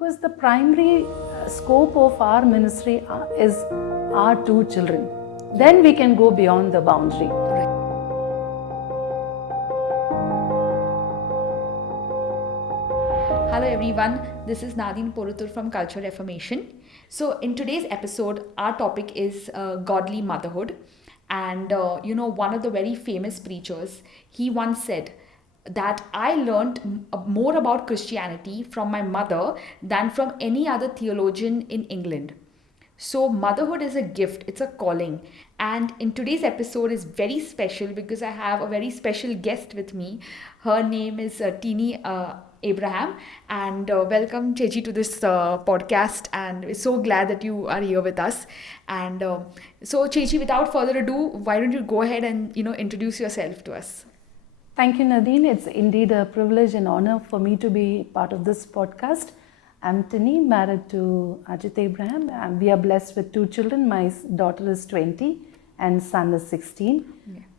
because the primary scope of our ministry is our two children. Then we can go beyond the boundary. Hello everyone, this is Nadine Porutur from Culture Reformation. So in today's episode, our topic is godly motherhood. And one of the very famous preachers, he once said that I learned more about Christianity from my mother than from any other theologian in England. So motherhood is a gift, it's a calling. And in today's episode is very special because I have a very special guest with me. Her name is Teeny Abraham, and welcome Chechi to this podcast, and we're so glad that you are here with us. And so Chechi, without further ado, why don't you go ahead and introduce yourself to us? Thank you, Nadine. It's indeed a privilege and honor for me to be part of this podcast. I'm Tini, married to Ajit Abraham, and we are blessed with two children. My daughter is 20 and son is 16.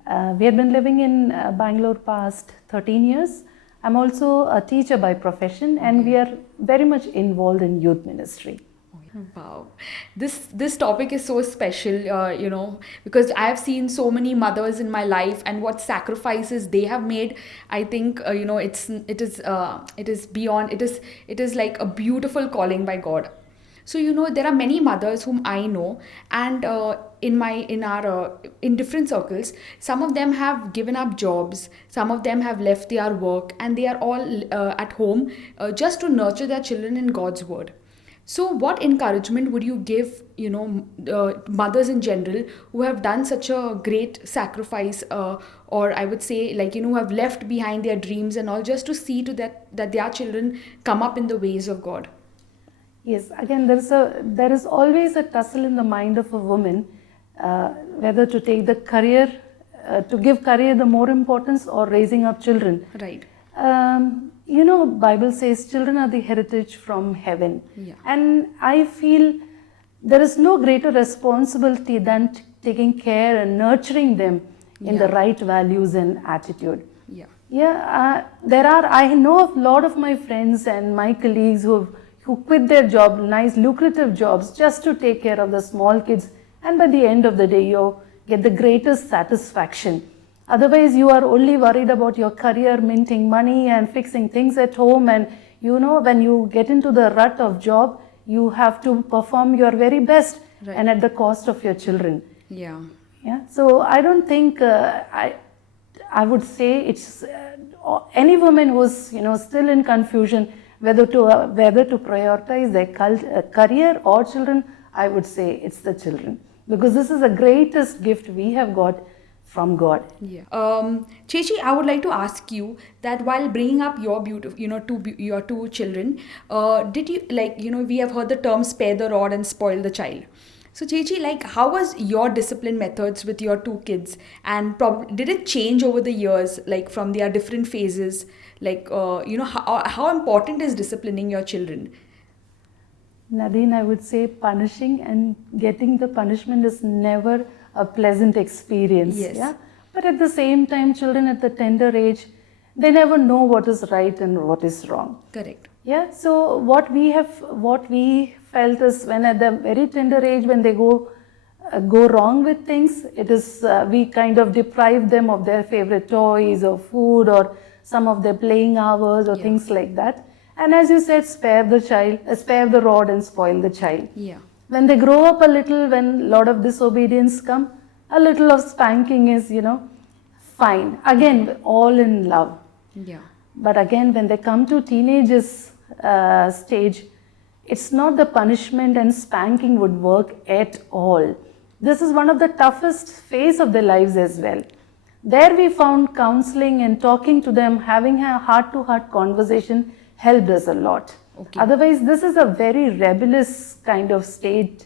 Yeah. We have been living in Bangalore past 13 years. I'm also a teacher by profession, and we are very much involved in youth ministry. Wow, this topic is so special, because I have seen so many mothers in my life and what sacrifices they have made. I think it is beyond. It is like a beautiful calling by God. So there are many mothers whom I know, and in different circles, some of them have given up jobs, some of them have left their work, and they are all at home just to nurture their children in God's word. So what encouragement would you give, mothers in general who have done such a great sacrifice, or I would say who have left behind their dreams and all, just to see to that their children come up in the ways of God? Yes, again, there is always a tussle in the mind of a woman, whether to take the career, to give career the more importance, or raising up children. Right. Bible says children are the heritage from heaven. Yeah. And I feel there is no greater responsibility than taking care and nurturing them in the right values and attitude. Yeah. Yeah, I know of a lot of my friends and my colleagues who quit their job, nice lucrative jobs, just to take care of the small kids. And by the end of the day, you get the greatest satisfaction. Otherwise, you are only worried about your career, minting money and fixing things at home. And when you get into the rut of job, you have to perform your very best, right, and at the cost of your children. Yeah. Yeah. So I don't think I would say it's any woman who's still in confusion whether to prioritize their career or children. I would say it's the children, because this is the greatest gift we have got from God. Yeah. Chechi, I would like to ask you that while bringing up your your two children, did you we have heard the term spare the rod and spoil the child. So Chechi, how was your discipline methods with your two kids, and did it change over the years, from their different phases? How important is disciplining your children? Nadine, I would say punishing and getting the punishment is never a pleasant experience. Yes. Yeah? But at the same time, children at the tender age, they never know what is right and what is wrong. Correct. Yeah. So what we felt is, when at the very tender age, when they go wrong with things, it is we kind of deprive them of their favorite toys or food or some of their playing hours or things like that. And as you said, spare the rod and spoil the child. Yeah. When they grow up a little, when a lot of disobedience come, a little of spanking is, fine. Again, all in love. Yeah. But again, when they come to teenagers stage, it's not the punishment and spanking would work at all. This is one of the toughest phase of their lives as well. There we found counseling and talking to them, having a heart-to-heart conversation helped us a lot. Okay. Otherwise, this is a very rebellious kind of state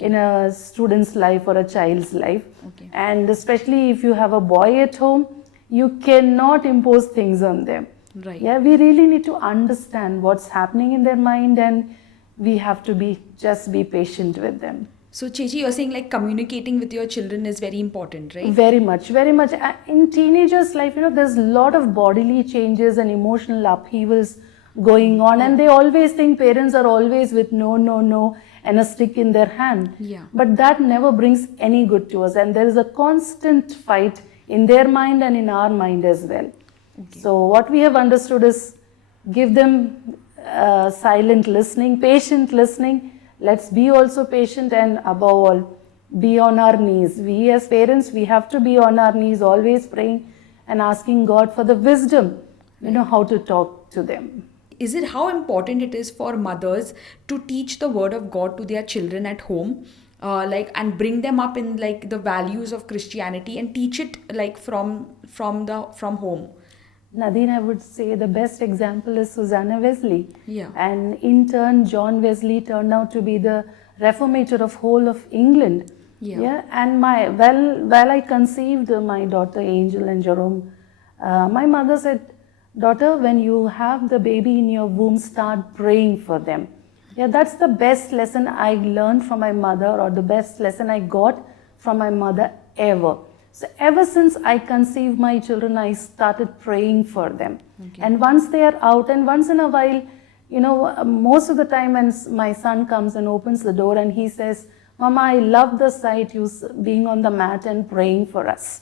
in a student's life or a child's life. Okay. And especially if you have a boy at home, you cannot impose things on them. Right. Yeah, we really need to understand what's happening in their mind, and we have to just be patient with them. So Chechi, you're saying communicating with your children is very important, right? Very much, very much. In teenagers' life, there's a lot of bodily changes and emotional upheavals going on, and they always think parents are always with no, no, no, and a stick in their hand. Yeah. But that never brings any good to us, and there is a constant fight in their mind and in our mind as well. So what we have understood is give them silent listening, patient listening. Let's be also patient, and above all, be on our knees. We as parents, we have to be on our knees, always praying and asking God for the wisdom, how to talk to them. Is it how important it is for mothers to teach the word of God to their children at home, and bring them up in like the values of Christianity and teach it like from home? Nadine, I would say the best example is Susanna Wesley. Yeah. And in turn, John Wesley turned out to be the reformator of whole of England. Yeah. And while I conceived my daughter Angel and Jerome, my mother said, daughter, when you have the baby in your womb, start praying for them. Yeah, that's the best lesson I learned from my mother, or the best lesson I got from my mother ever. So ever since I conceived my children, I started praying for them. Okay. And once they are out, and once in a while, most of the time when my son comes and opens the door and he says, Mama, I love the sight you being on the mat and praying for us.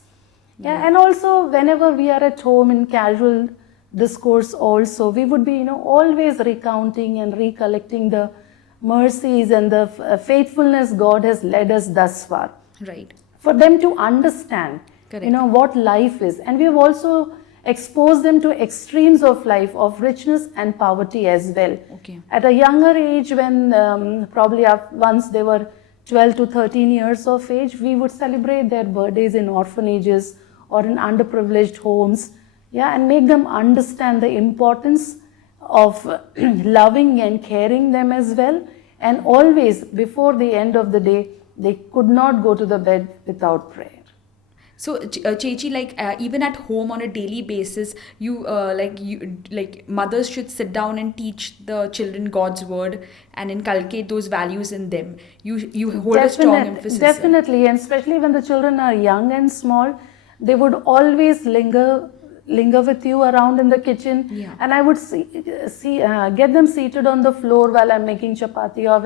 Yeah. And also whenever we are at home in casual discourse also, we would be, always recounting and recollecting the mercies and the faithfulness God has led us thus far. Right. For them to understand, Correct. What life is. And we have also exposed them to extremes of life, of richness and poverty as well. Okay. At a younger age, when probably once they were 12 to 13 years of age, we would celebrate their birthdays in orphanages or in underprivileged homes, and make them understand the importance of loving and caring them as well. And always, before the end of the day, they could not go to the bed without prayer. So, Chechi, even at home on a daily basis, mothers should sit down and teach the children God's word and inculcate those values in them. You hold a strong emphasis. Definitely, and especially when the children are young and small, they would always linger with you around in the kitchen. Yeah. And I would get them seated on the floor while I'm making chapati, or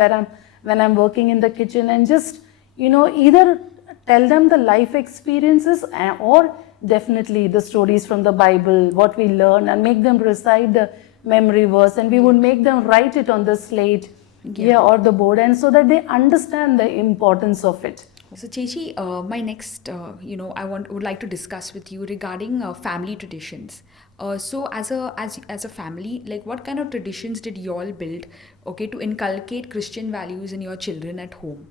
when I'm working in the kitchen, and just either tell them the life experiences or definitely the stories from the Bible, what we learn, and make them recite the memory verse, and we would make them write it on the slate or the board, and so that they understand the importance of it. So, Chechi, my next, I would like to discuss with you regarding family traditions. So, as a family, what kind of traditions did you all build, to inculcate Christian values in your children at home?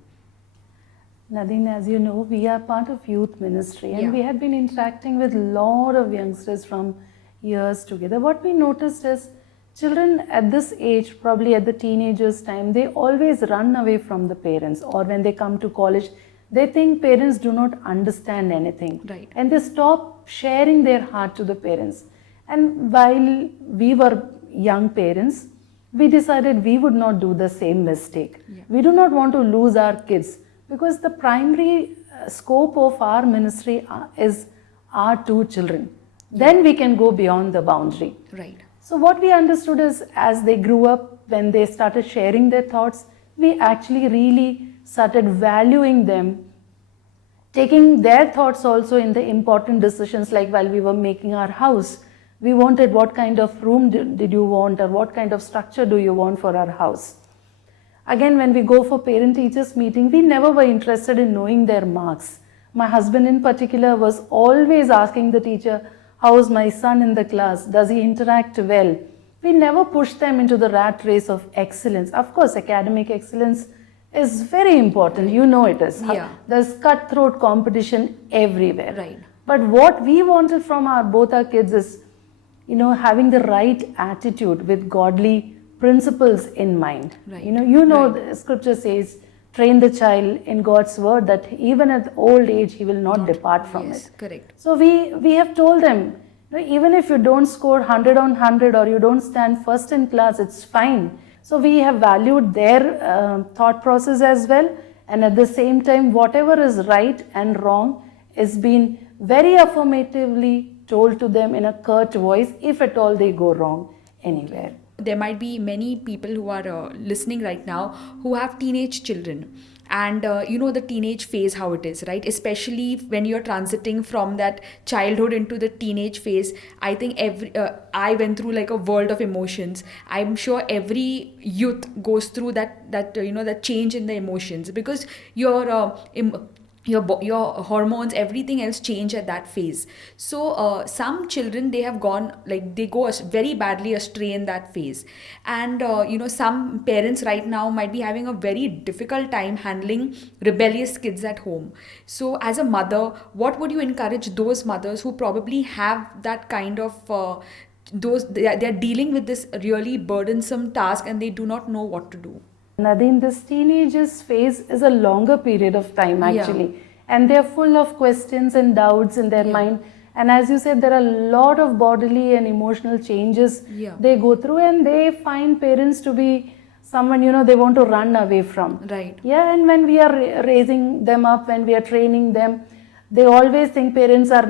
Nadine, as you know, we are part of youth ministry, and Yeah. we had been interacting with a lot of youngsters from years together. What we noticed is children at this age, probably at the teenagers' time, they always run away from the parents, or when they come to college, they think parents do not understand anything. Right. And they stop sharing their heart to the parents. And while we were young parents, we decided we would not do the same mistake. Yeah. We do not want to lose our kids, because the primary scope of our ministry is our two children. Then we can go beyond the boundary. Right. So what we understood is, as they grew up, when they started sharing their thoughts, we actually really started valuing them, taking their thoughts also in the important decisions, like while we were making our house. We wanted, what kind of room did you want, or what kind of structure do you want for our house? Again, when we go for parent-teachers meeting, we never were interested in knowing their marks. My husband in particular was always asking the teacher, how's my son in the class? Does he interact well? We never pushed them into the rat race of excellence. Of course, academic excellence is very important. You know it is. Yeah. There's cutthroat competition everywhere. Right. But what we wanted from both our kids is, having the right attitude with godly principles in mind. Right. The scripture says, train the child in God's word, that even at old age he will not depart from Yes, it. correct. So we have told them, even if you don't score 100 on 100, or you don't stand first in class, it's fine. So we have valued their thought process as well, and at the same time, whatever is right and wrong is being very affirmatively told to them in a curt voice, if at all they go wrong anywhere. there might be many people who are listening right now who have teenage children. And you know the teenage phase, how it is, right? Especially when you're transiting from that childhood into the teenage phase. I think I went through like a world of emotions. I'm sure every youth goes through that you know, that change in the emotions, because your hormones, everything else change at that phase. So some children, they have gone, like they go very badly astray in that phase. And you know, some parents right now might be having a very difficult time handling rebellious kids at home. So as a mother, what would you encourage those mothers who probably have that kind of they're dealing with this really burdensome task and they do not know what to do? Nadine, this teenagers phase is a longer period of time actually, and they're full of questions and doubts in their mind. And as you said, there are a lot of bodily and emotional changes they go through, and they find parents to be someone, you know, they want to run away from. Right. Yeah, and when we are raising them up, when we are training them, they always think parents are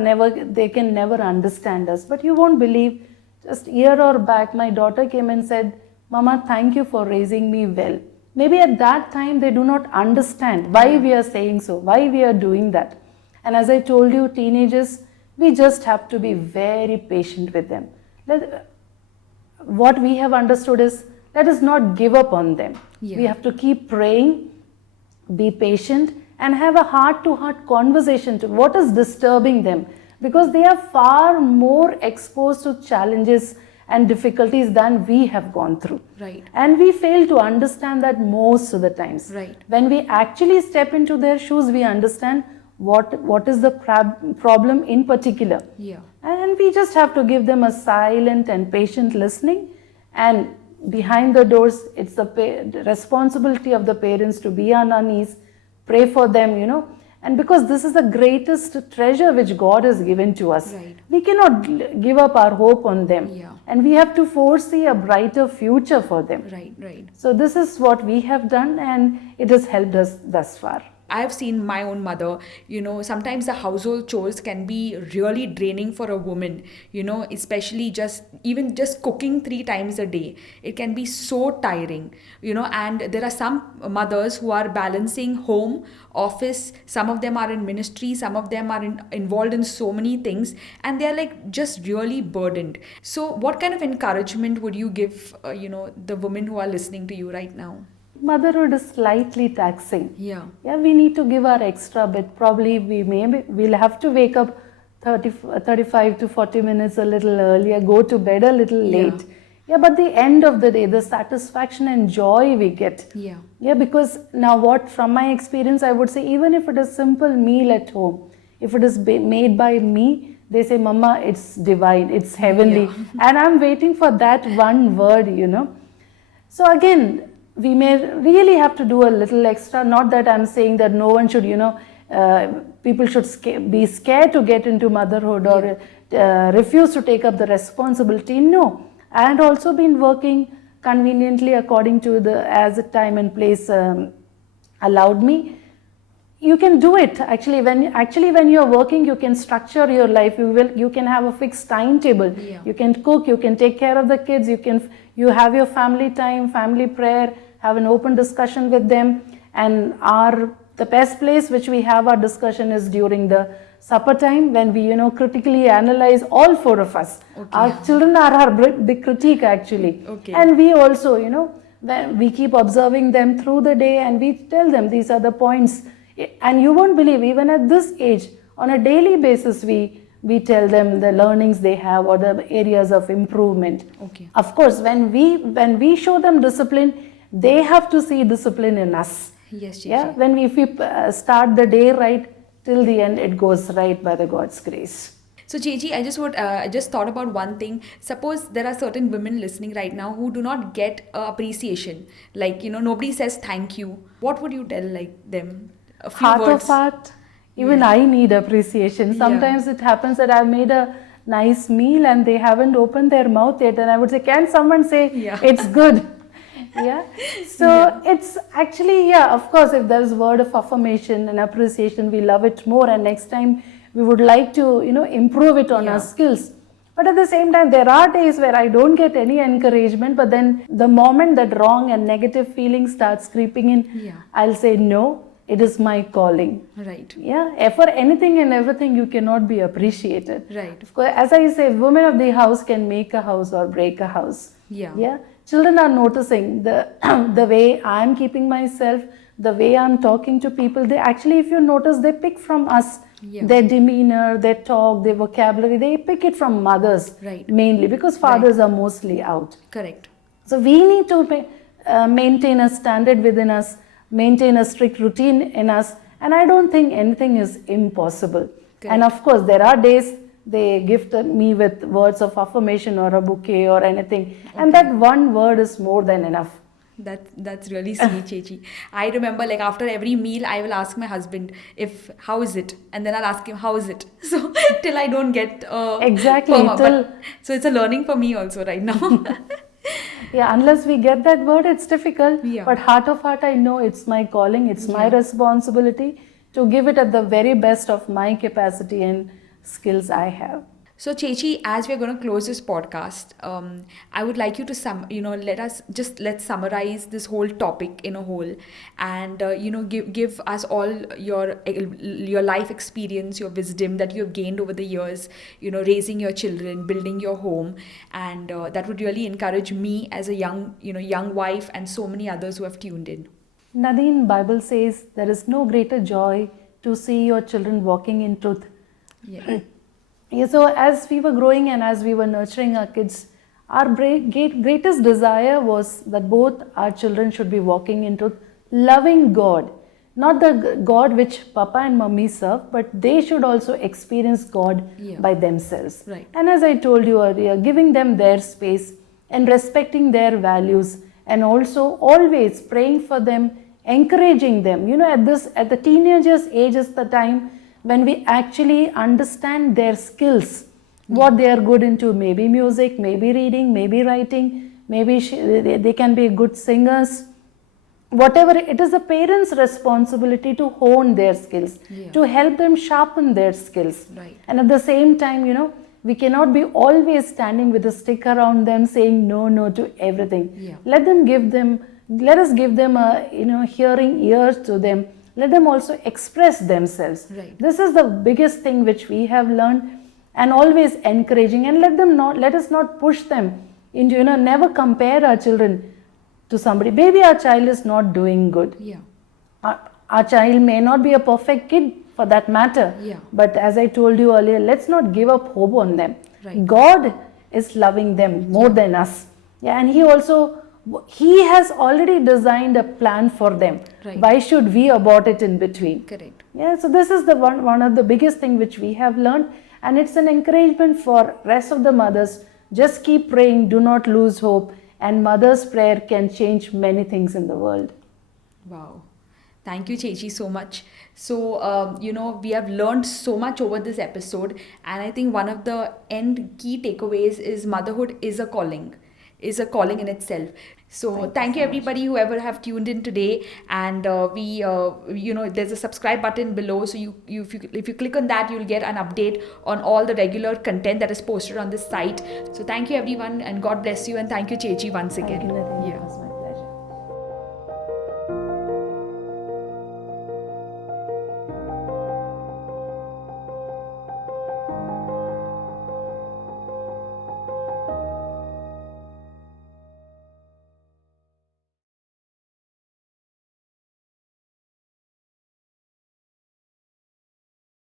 they can never understand us. But you won't believe, just a year or back, my daughter came and said, Mama, thank you for raising me well. Maybe at that time they do not understand why we are saying so, why we are doing that. And as I told you, teenagers, we just have to be very patient with them. What we have understood is, let us not give up on them. We have to keep praying, be patient, and have a heart-to-heart conversation to what is disturbing them, because they are far more exposed to challenges and difficulties than we have gone through. Right. And we fail to understand that most of the times. Right. When we actually step into their shoes, we understand what is the problem in particular. Yeah. And we just have to give them a silent and patient listening. And behind the doors, it's the responsibility of the parents to be on our knees, pray for them, you know. And because this is the greatest treasure which God has given to us, we cannot give up our hope on them. And we have to foresee a brighter future for them. Right. So this is what we have done, and it has helped us thus far. I've seen my own mother, you know, sometimes the household chores can be really draining for a woman, you know, especially even just cooking 3 times a day. It can be so tiring, you know, and there are some mothers who are balancing home, office, some of them are in ministry, some of them are involved in so many things, and they're like just really burdened. So what kind of encouragement would you give, you know, the women who are listening to you right now? Motherhood is slightly taxing. Yeah, we need to give our extra bit. Probably we'll have to wake up 35 to 40 minutes a little earlier, go to bed a little late. But the end of the day, the satisfaction and joy we get. Because now from my experience, I would say, even if it is simple meal at home, if it is made by me, they say, Mama, it's divine, it's heavenly. And I'm waiting for that one word, you know. So again, we may really have to do a little extra. Not that I'm saying that no one should, you know, people should be scared to get into motherhood or refuse to take up the responsibility. No. I had also been working conveniently according to as the time and place allowed me. You can do it. Actually, when you're working, you can structure your life. You can have a fixed timetable. You can cook. You can take care of the kids. You have your family time, family prayer. Have an open discussion with them. And the best place which we have our discussion is during the supper time, when we, you know, critically analyze, all 4 of us. Our children are our big critique actually. And we also, you know, we keep observing them through the day, and we tell them these are the points. And you won't believe, even at this age, on a daily basis, we tell them the learnings they have or the areas of improvement. Of course, when we show them discipline, they have to see discipline in us. Yes. If we start the day right, till the end it goes right by the God's grace. So JG, I just thought about one thing. Suppose there are certain women listening right now who do not get appreciation. Like, you know, nobody says thank you. What would you tell them? A few heart words. Of heart, even I need appreciation. Sometimes it happens that I've made a nice meal and they haven't opened their mouth yet, and I would say, can someone say it's good? So it's actually, of course, if there's word of affirmation and appreciation, we love it more, and next time we would like to, you know, improve it on our skills. But at the same time, there are days where I don't get any encouragement, but then the moment that wrong and negative feeling starts creeping in, Yeah. I'll say, no, it is my calling. Right. Yeah, for anything and everything, you cannot be appreciated. Right. Of course, as I say, women of the house can make a house or break a house. Yeah. Children are noticing the the way I'm keeping myself, the way I'm talking to people. They actually, if you notice, they pick from us. Yeah. Their demeanor, their talk, their vocabulary, they pick it from mothers Right. mainly, because fathers are mostly out. Correct. So we need to maintain a standard within us, maintain a strict routine in us, and I don't think anything is impossible. Correct. And of course, there are days they gift me with words of affirmation or a bouquet or anything, and that one word is more than enough. That's really sweet, Chechi. I remember, like, after every meal, I will ask my husband if how is it, and then I'll ask him how is it. So till I don't get Exactly, firmer. till- So it's a learning for me also right now. Yeah, unless we get that word, it's difficult. Yeah. But heart of heart, I know it's my calling, it's my Yeah. responsibility to give it at the very best of my capacity and skills I have. So, Chechi, as we're going to close this podcast, I would like you to let's summarize this whole topic in a whole, and give us all your life experience, your wisdom that you have gained over the years, raising your children, building your home, and that would really encourage me as a young wife and so many others who have tuned in. Nadine, Bible says there is no greater joy to see your children walking in truth. Yeah. Yeah, so as we were growing and as we were nurturing our kids, our greatest desire was that both our children should be walking in truth, loving God. Not the God which Papa and Mummy serve, but they should also experience God Yeah. by themselves. Right. And as I told you earlier, giving them their space and respecting their values, and also always praying for them, encouraging them. At the teenagers' age is the time when we actually understand their skills, what they are good into, maybe music, maybe reading, maybe writing, maybe they can be good singers. Whatever, it is a parent's responsibility to hone their skills, Yeah. to help them sharpen their skills. Right. And at the same time, we cannot be always standing with a stick around them saying no to everything. Yeah. Let us give them a hearing ears to them. Let them also express themselves. Right. This is the biggest thing which we have learned, and always encouraging, and let us not push them into, never compare our children to somebody. Maybe our child is not doing good. Yeah. Our child may not be a perfect kid for that matter. Yeah. But as I told you earlier, let's not give up hope on them. Right. God is loving them more than us. Yeah, and He has already designed a plan for them. Right. Why should we abort it in between? Correct. Yeah, so this is the one of the biggest thing which we have learned, and it's an encouragement for rest of the mothers. Just keep praying, do not lose hope, and mother's prayer can change many things in the world. Wow. Thank you, Chechi, so much. So, we have learned so much over this episode, and I think one of the key takeaways is motherhood is a calling in itself. So thank you everybody whoever have tuned in today, and there's a subscribe button below, so if you click on that, you'll get an update on all the regular content that is posted on this site. So thank you everyone, and God bless you, and thank you, Chechi, once again. Thank you, Nadine. Yeah.